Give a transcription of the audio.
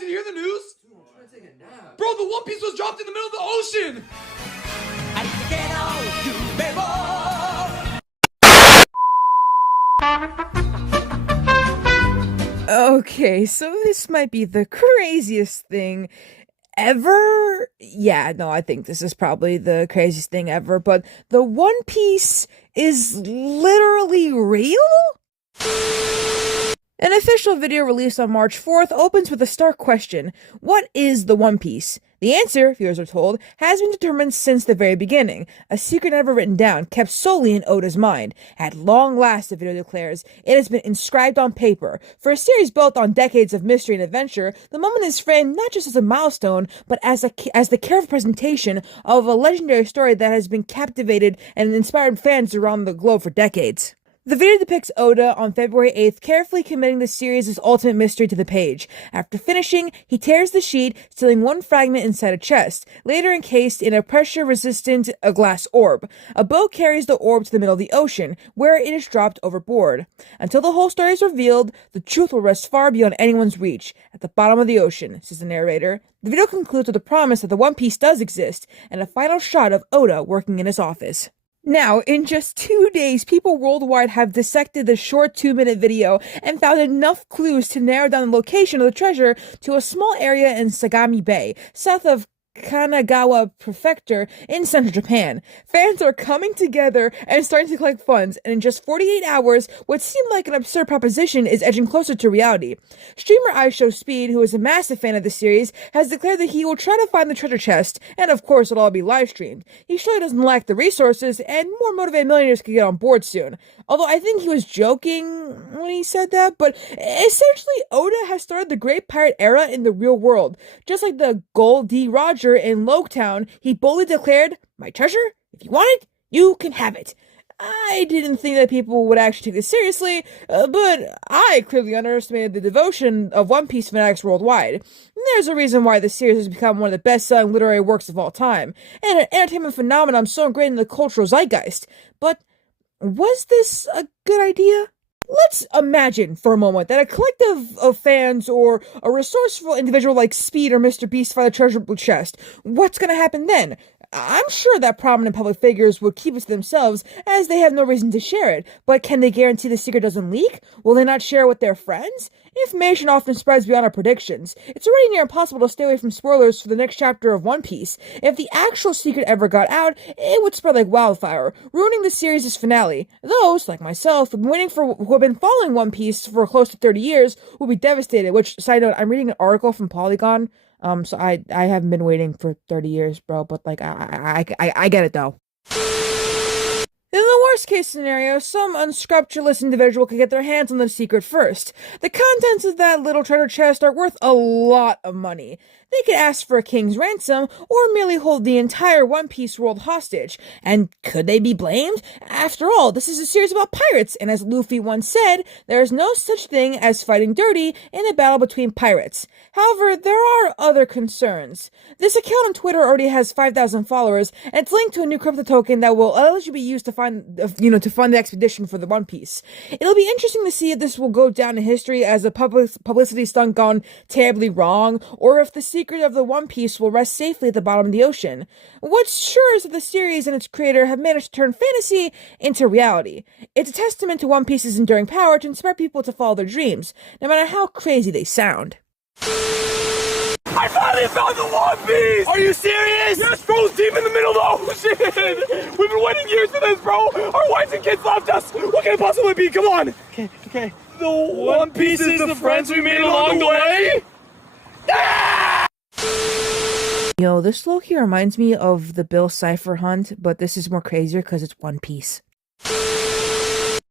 did you hear the news? Dude, I'm trying to take a nap. Bro, the One Piece was dropped in the middle of the ocean! Okay, so this might be the craziest thing ever. Yeah, no, I think this is probably the craziest thing ever, but the One Piece is literally real? An official video released on March 4th opens with a stark question. What is the One Piece? The answer, viewers are told, has been determined since the very beginning, a secret never written down, kept solely in Oda's mind. At long last, the video declares, it has been inscribed on paper. For a series built on decades of mystery and adventure, the moment is framed not just as a milestone, but as the careful presentation of a legendary story that has been captivated and inspired fans around the globe for decades. The video depicts Oda on February 8th carefully committing the series' ultimate mystery to the page. After finishing, he tears the sheet, sealing one fragment inside a chest, later encased in a pressure-resistant glass orb. A boat carries the orb to the middle of the ocean, where it is dropped overboard. Until the whole story is revealed, the truth will rest far beyond anyone's reach, at the bottom of the ocean, says the narrator. The video concludes with the promise that the One Piece does exist, and a final shot of Oda working in his office. Now, in just 2 days, people worldwide have dissected the short 2-minute video and found enough clues to narrow down the location of the treasure to a small area in Sagami Bay, south of Kanagawa Prefecture in central Japan. Fans are coming together and starting to collect funds, and in just 48 hours, what seemed like an absurd proposition is edging closer to reality. Streamer IShowSpeed, who is a massive fan of the series, has declared that he will try to find the treasure chest, and of course it'll all be live streamed. He surely doesn't lack the resources, and more motivated millionaires could get on board soon. Although I think he was joking when he said that, but essentially Oda has started the Great Pirate Era in the real world. Just like the Gol D. Roger in Loketown, he boldly declared, "My treasure? If you want it, you can have it." I didn't think that people would actually take this seriously, but I clearly underestimated the devotion of One Piece fanatics worldwide. There's a reason why the series has become one of the best-selling literary works of all time, and an entertainment phenomenon so ingrained in the cultural zeitgeist. But was this a good idea? Let's imagine for a moment that a collective of fans or a resourceful individual like Speed or Mr. Beast find the treasure chest. What's gonna happen then? I'm sure that prominent public figures would keep it to themselves as they have no reason to share it, but can they guarantee the secret doesn't leak? Will they not share it with their friends? Information often spreads beyond our predictions. It's already near impossible to stay away from spoilers for the next chapter of One Piece. If the actual secret ever got out, it would spread like wildfire, ruining the series' finale. Those, like myself, who have been following One Piece for close to 30 years, will be devastated, which, side note, I'm reading an article from Polygon. So I haven't been waiting for 30 years, bro, but like I get it though. In the worst case scenario, some unscrupulous individual could get their hands on the secret first. The contents of that little treasure chest are worth a lot of money. They could ask for a king's ransom, or merely hold the entire One Piece world hostage. And could they be blamed? After all, this is a series about pirates, and as Luffy once said, there is no such thing as fighting dirty in a battle between pirates. However, there are other concerns. This account on Twitter already has 5,000 followers, and it's linked to a new crypto token that will allegedly be used to fund the expedition for the One Piece. It'll be interesting to see if this will go down in history as a publicity stunt gone terribly wrong, or if the secret of the One Piece will rest safely at the bottom of the ocean. What's sure is that the series and its creator have managed to turn fantasy into reality. It's a testament to One Piece's enduring power to inspire people to follow their dreams, no matter how crazy they sound. I finally found the One Piece! Are you serious? Yes, bro, it's deep in the middle of the ocean! We've been waiting years for this, bro! Our wives and kids left us! What can it possibly be? Come on! Okay. The One Piece is the friends we made along the way? Ah! Yo, this low-key reminds me of the Bill Cipher hunt, but this is more crazier because it's One Piece.